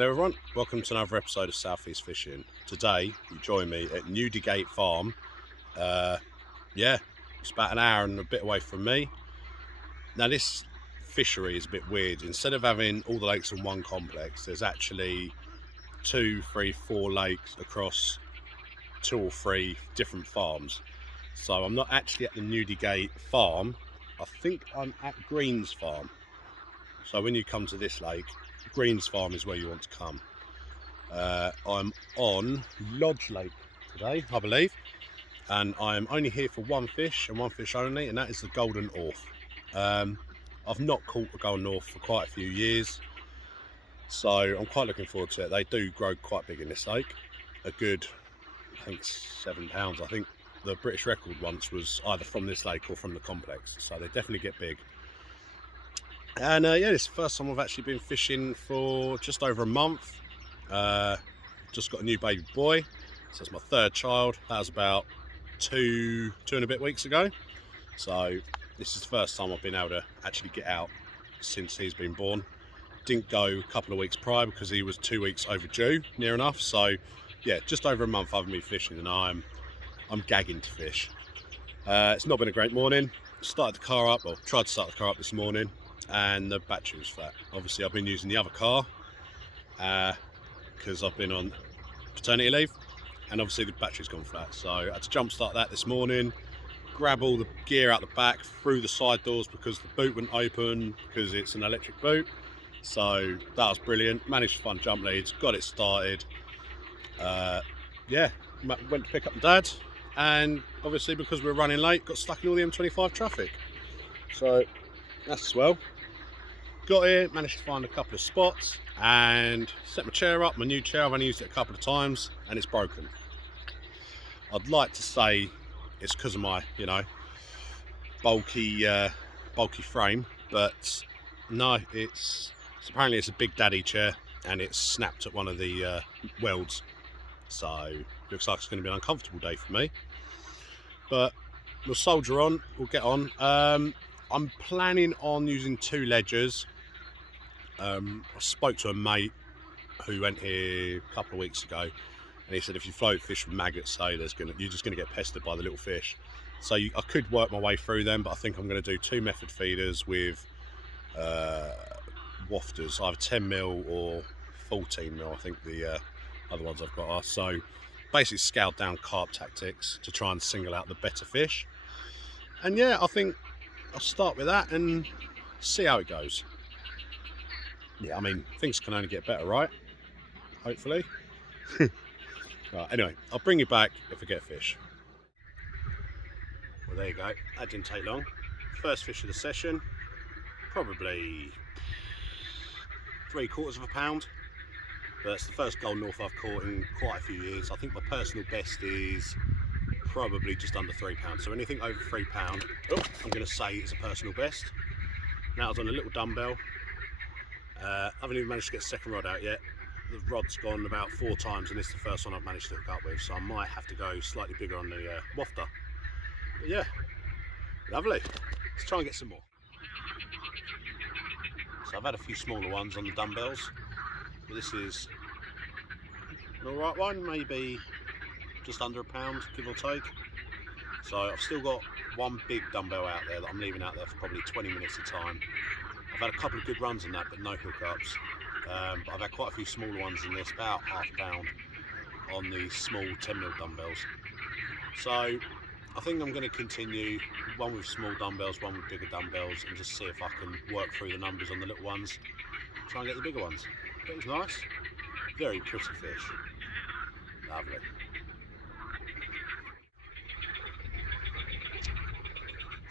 Hello everyone, welcome to another episode of Southeast Fishing. Today you join me at Newdigate Farm. It's about an hour and a bit away from me. Now this fishery is a bit weird. Instead of having all the lakes in one complex, there's actually 2, 3, 4 lakes across 2 or 3 different farms. So I'm not actually at the Newdigate Farm, I think I'm at Green's Farm. So when you come to this lake, Green's Farm is where you want to come. I'm on Lodge Lake today, I believe, and I'm only here for one fish and one fish only, and that is the golden Orfe. I've not caught a golden Orfe for quite a few years, so I'm quite looking forward to it. They do grow quite big in this lake, a good, I think 7 pounds. I think the British record once was either from this lake or from the complex, so they definitely get big. And this is the first time I've actually been fishing for just over a month. Just got a new baby boy, so it's my 3rd child. That was about two and a bit weeks ago. So this is the first time I've been able to actually get out since he's been born. Didn't go a couple of weeks prior because he was 2 weeks overdue, near enough. So yeah, just over a month I've been fishing, and I'm gagging to fish. It's not been a great morning. Started the car up, or tried to start the car up this morning, and the battery was flat. Obviously I've been using the other car because I've been on paternity leave, and obviously the battery's gone flat, so I had to jump start that this morning, grab all the gear out the back through the side doors because the boot wouldn't open because it's an electric boot. So that was brilliant. Managed to find jump leads, got it started. Went to pick up my dad, and obviously because we were running late, got stuck in all the M25 traffic, so that's swell. Got here, managed to find a couple of spots and set my chair up. My new chair, I've only used it a couple of times and it's broken. I'd like to say it's because of my, bulky frame, but no, it's apparently it's a Big Daddy chair and it's snapped at one of the welds. So looks like it's going to be an uncomfortable day for me, but we'll soldier on, we'll get on. I'm planning on using 2 ledgers. I spoke to a mate who went here a couple of weeks ago, and he said if you float fish with maggots, you're just going to get pestered by the little fish. So I could work my way through them, but I think I'm going to do 2 method feeders with wafters, either 10mm or 14mm. I think the other ones I've got are. So basically scaled down carp tactics to try and single out the better fish. And yeah, I think I'll start with that and see how it goes. Yeah, I mean, things can only get better, right? Hopefully. Right, anyway, I'll bring you back if I get a fish. Well, there you go. That didn't take long. First fish of the session, probably 3/4 pound. But it's the first golden Orfe I've caught in quite a few years. I think my personal best is probably just under 3 pounds. So anything over 3 pound, I'm going to say it's a personal best. Now I was on a little dumbbell. I haven't even managed to get the second rod out yet. The rod's gone about 4 times, and this is the first one I've managed to hook up with, so I might have to go slightly bigger on the wafter. But yeah, lovely. Let's try and get some more. So I've had a few smaller ones on the dumbbells, but this is an alright one, maybe just under a pound, give or take. So I've still got one big dumbbell out there that I'm leaving out there for probably 20 minutes a time. I've had a couple of good runs on that, but no hookups. But I've had quite a few smaller ones in this, about ½ pound on the small 10mm dumbbells. So I think I'm going to continue, one with small dumbbells, one with bigger dumbbells, and just see if I can work through the numbers on the little ones, try and get the bigger ones. But it was nice, very pretty fish, lovely.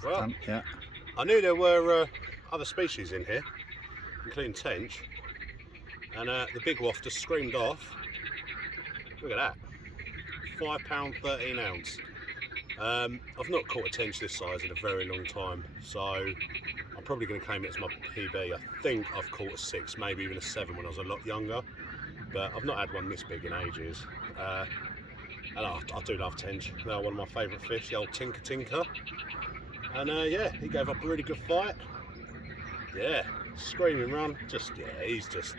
Well, yeah. I knew there were other species in here, including Tench, and the big wafter screamed off. Look at that, £5, 13 ounce. I've not caught a Tench this size in a very long time, so I'm probably going to claim it as my PB. I think I've caught a 6, maybe even a 7 when I was a lot younger, but I've not had one this big in ages. And I do love Tench. They're one of my favourite fish, the old Tinker. And yeah, he gave up a really good fight. Yeah, screaming run. He's just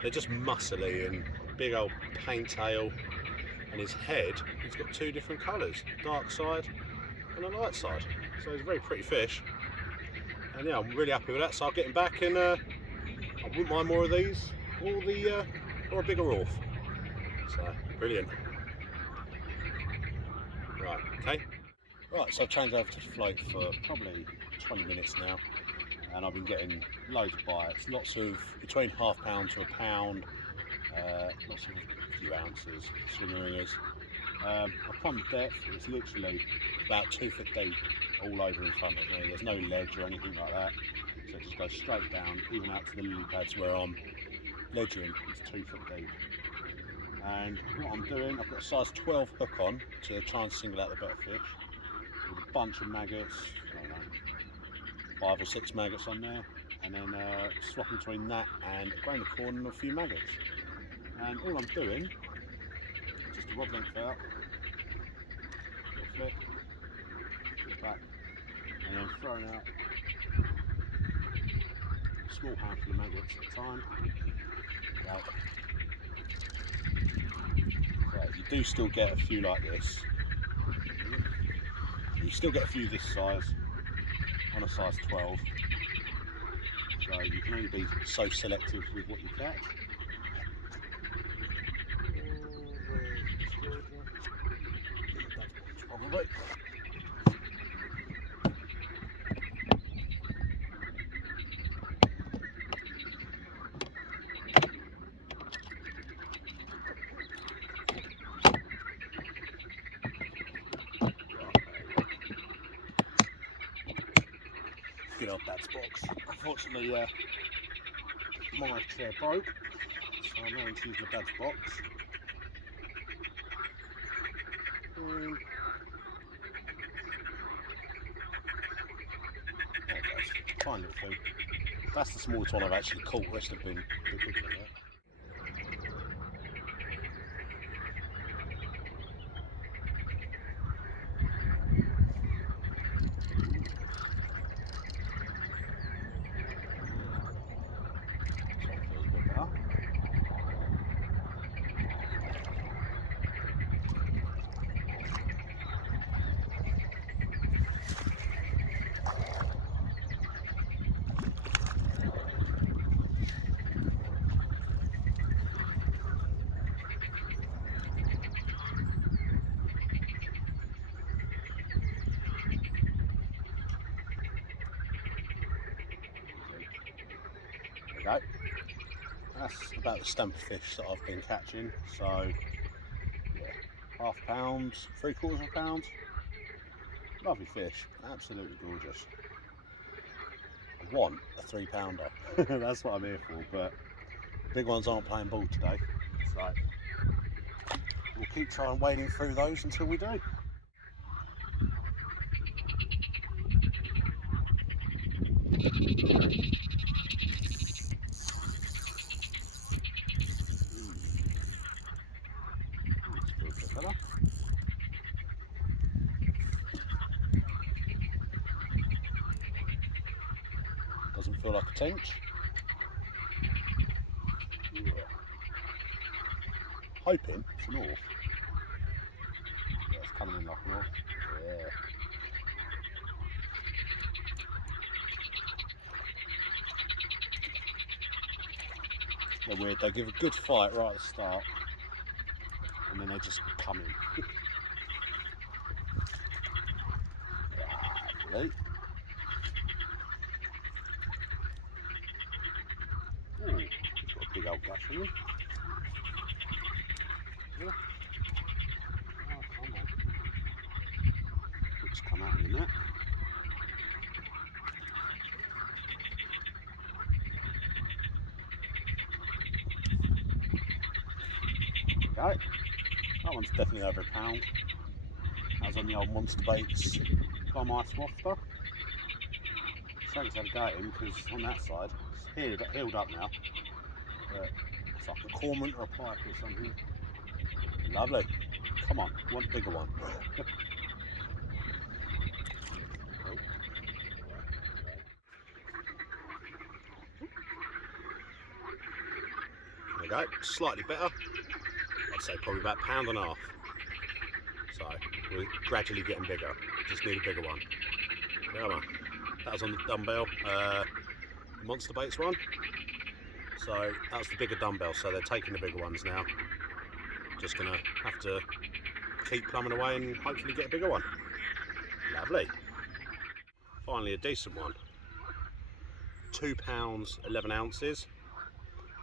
They're just muscly and big old paint tail, and his head, he's got two different colours, dark side and a light side. So he's a very pretty fish. And yeah, I'm really happy with that. So I'll get him back, and I wouldn't mind more of these, or a bigger Orfe. So brilliant. Right, okay. Right, so I've changed over to the float for probably 20 minutes now, and I've been getting loads of bites, lots of between ½ pound to a pound, lots of a few ounces, swinger ringers. I've plumbed the depth. It's literally about 2 foot deep all over in front of me. There's no ledge or anything like that, so it just goes straight down, even out to the lily pads where I'm ledgering. It's 2 foot deep. And what I'm doing, I've got a size 12 hook on to try and single out the better fish, with a bunch of maggots, I don't know, 5 or 6 maggots on there, and then swap between that and a grain of corn and a few maggots. And all I'm doing, just a rod length out, flip back, and then throwing out a small handful of maggots at a time. Right. So you do still get a few like this. You still get a few this size on a size 12. So you can only be so selective with what you catch. Probably. Good old dad's box. Unfortunately, my chair broke, so I'm going to use my dad's box. There it goes. Fine little thing. That's the smallest one I've actually caught. The rest have been a bit bigger than that. There we go. That's about the stamp of fish that I've been catching. So, yeah, ½ pound, ¾ of a pound. Lovely fish, absolutely gorgeous. I want a 3 pounder. That's what I'm here for, but big ones aren't playing ball today. So we'll keep trying wading through those until we do. Doesn't feel like a tench. Yeah. Hoping it's an Orfe. Yeah, it's coming in like an Orfe. Yeah. They're weird. They give a good fight right at the start, and then they just come in. Lovely. Ooh, he's got a big old gash on him. Yeah. Oh, come on. He'll just come out in the net. Okay. That one's definitely over a pound. That was on the old Monster Baits by my swafter. Shank's had a go at him because on that side, it's healed up now. But it's like a cormorant or a pike or something. Lovely. Come on, want a bigger one. we go, slightly better. I'd say probably about £1.5. So we're gradually getting bigger. Just need a bigger one. Come on. That was on the dumbbell, monster baits one. So that was the bigger dumbbell. So they're taking the bigger ones now. Just gonna have to keep plumbing away and hopefully get a bigger one. Lovely. Finally a decent one. £2, 11 ounces.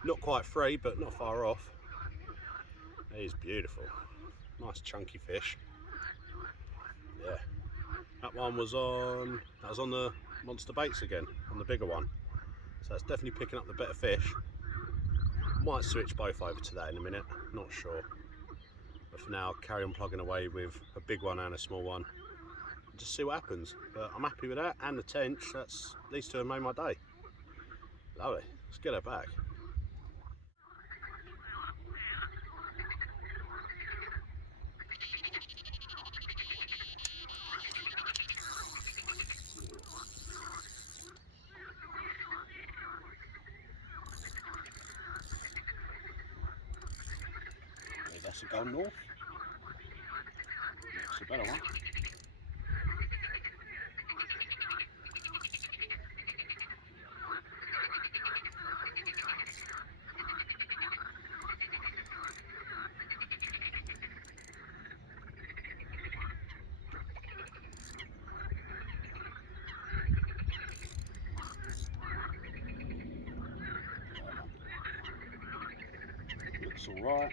Not quite free, but not far off. It is beautiful. Nice chunky fish. Yeah. That one was on, the monster baits again, on the bigger one. So it's definitely picking up the better fish. Might switch both over to that in a minute, not sure. But for now, I'll carry on plugging away with a big one and a small one. And just see what happens. But I'm happy with that, and the tench. These two have made my day. Lovely. Let's get her back. That's a going north. That's a better one. Looks alright.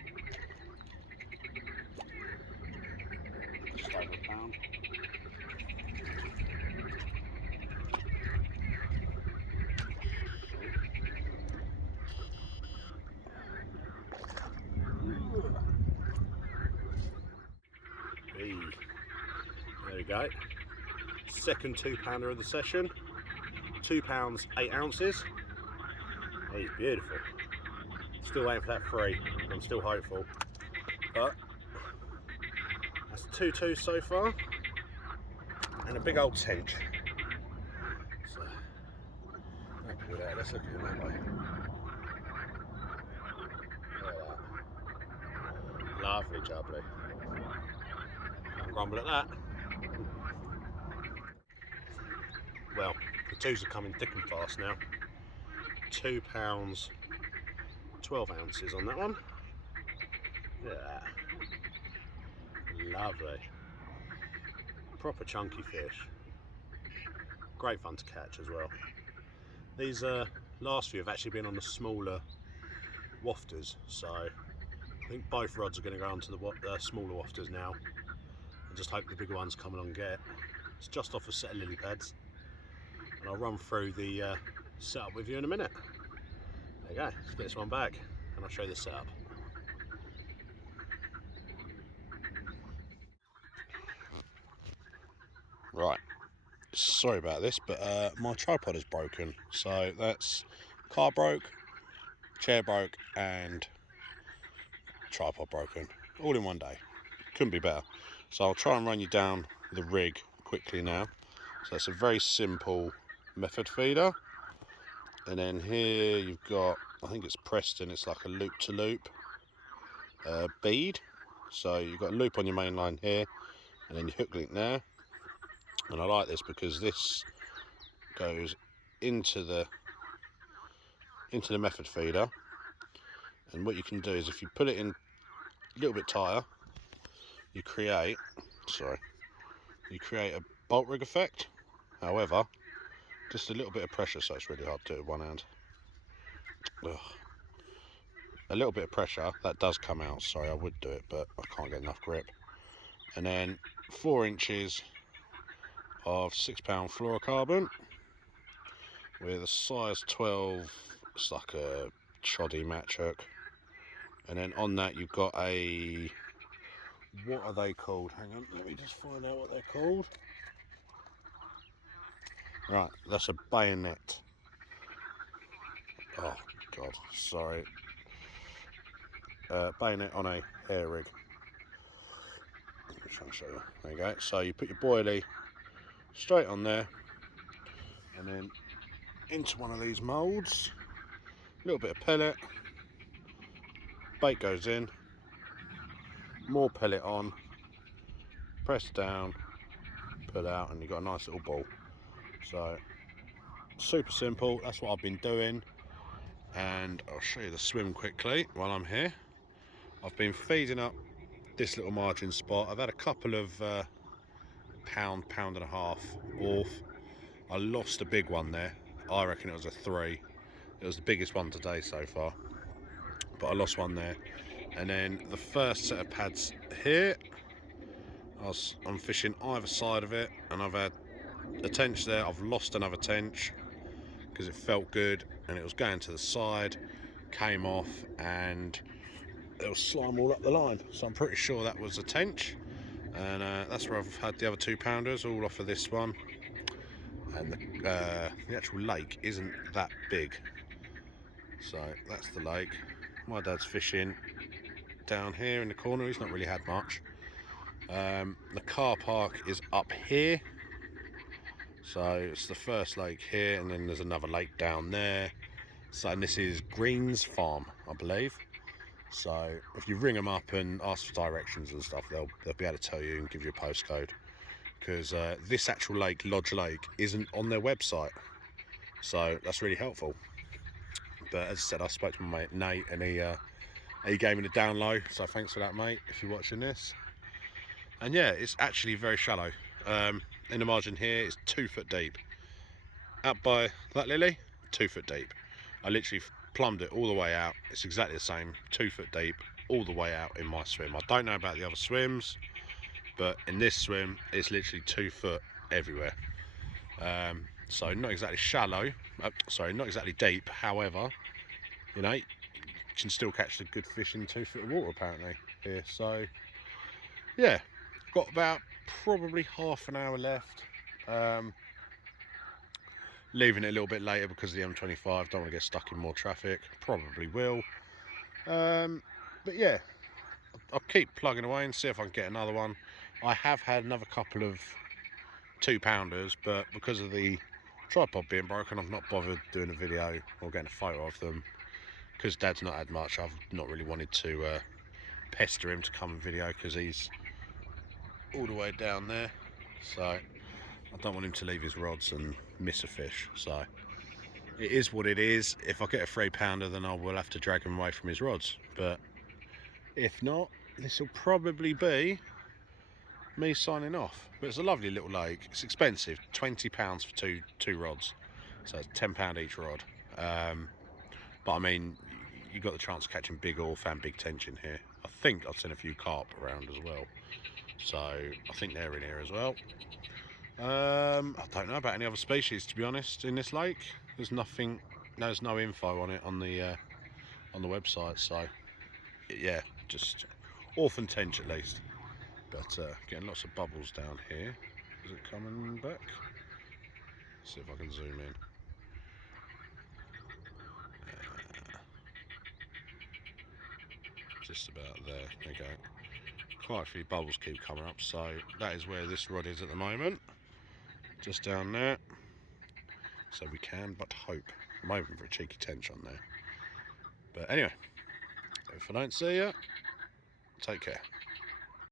Just over £1. Hey, there we go. Second £2 of the session. £2, 8 ounces. He's beautiful. Still waiting for that free. I'm still hopeful. But that's 2 so far. And a big old tench. So happy with that. Let's look at him that way. Look at that. Lovely jubbly. Can't grumble at that. Well, the twos are coming thick and fast now. £2, 12 ounces on that one. Yeah. Lovely. Proper chunky fish. Great fun to catch as well. These last few have actually been on the smaller wafters, so I think both rods are going to go onto the smaller wafters now. And just hope the bigger ones come along and get it. It's just off a set of lily pads. And I'll run through the setup with you in a minute. There you go, let's get this one back and I'll show you the setup. Right, sorry about this, but my tripod is broken. So that's car broke, chair broke, and tripod broken. All in one day. Couldn't be better. So I'll try and run you down the rig quickly now. So it's a very simple method feeder. And then here you've got, I think it's Preston, it's like a loop-to-loop bead. So you've got a loop on your main line here, and then your hook link there. And I like this because this goes into the method feeder. And what you can do is if you put it in a little bit tighter, you create a bolt rig effect. However, just a little bit of pressure, so it's really hard to do it with one hand. Ugh. A little bit of pressure, that does come out. Sorry, I would do it, but I can't get enough grip. And then 4 inches of £6 fluorocarbon with a size 12, it's like a choddy match hook. And then on that you've got a, what are they called? Hang on, let me just find out what they're called. Right, that's a bayonet. Oh God, sorry. Bayonet on a hair rig. Let me try and show you. There you go. So you put your boilie straight on there, and then into one of these moulds. A little bit of pellet, bait goes in, more pellet on, press down, pull out, and you've got a nice little ball. So super simple. That's what I've been doing, and I'll show you the swim quickly while I'm here. I've been feeding up this little margin spot. I've had a couple of pound and a half Orfe. I lost a big one there. I reckon it was a 3. It was the biggest one today so far, but I lost one there. And then the first set of pads here, I'm fishing either side of it, and I've had a tench there. I've lost another tench because it felt good and it was going to the side, came off, and there was slime all up the line. So I'm pretty sure that was a tench, and that's where I've had the other 2-pounders, all off of this one. And the actual lake isn't that big, so that's the lake. My dad's fishing down here in the corner. He's not really had much. The car park is up here, so it's the first lake here, and then there's another lake down there. So, and this is Green's Farm, I believe. So if you ring them up and ask for directions and stuff, they'll be able to tell you and give you a postcode, because this actual lake, Lodge Lake, isn't on their website, so that's really helpful. But as I said, I spoke to my mate Nate, and he gave me the down low, so thanks for that, mate, if you're watching this. And yeah, it's actually very shallow. In the margin here, it's 2 foot deep. Out by that lily, 2 foot deep. I literally plumbed it all the way out. It's exactly the same, 2 foot deep, all the way out in my swim. I don't know about the other swims, but in this swim, it's literally 2 foot everywhere. So not exactly shallow, not exactly deep. However, you know, you can still catch the good fish in 2 foot of water apparently here. So yeah, got about probably half an hour left. Leaving it a little bit later because of the M25. Don't want to get stuck in more traffic. Probably will. But yeah, I'll keep plugging away and see if I can get another one. I have had another couple of 2-pounders, but because of the tripod being broken, I've not bothered doing a video or getting a photo of them. Because Dad's not had much, I've not really wanted to pester him to come and video, because he's all the way down there. So I don't want him to leave his rods and miss a fish. So it is what it is. If I get a 3-pounder, then I will have to drag him away from his rods. But if not, this will probably be me signing off. But it's a lovely little lake. It's expensive, £20 for two rods, so it's £10 each rod. But I mean, you got the chance of catching big Orfe and big tench in here. I think I've seen a few carp around as well, so I think they're in here as well. I don't know about any other species, to be honest, in this lake. There's nothing, there's no info on it on the website. So yeah, just Orfe and tench at least. But getting lots of bubbles down here. Is it coming back? See if I can zoom in. Just about there. There you go. Quite a few bubbles keep coming up, so that is where this rod is at the moment. Just down there. So we can but hope. I'm hoping for a cheeky tench on there. But anyway, if I don't see you, take care.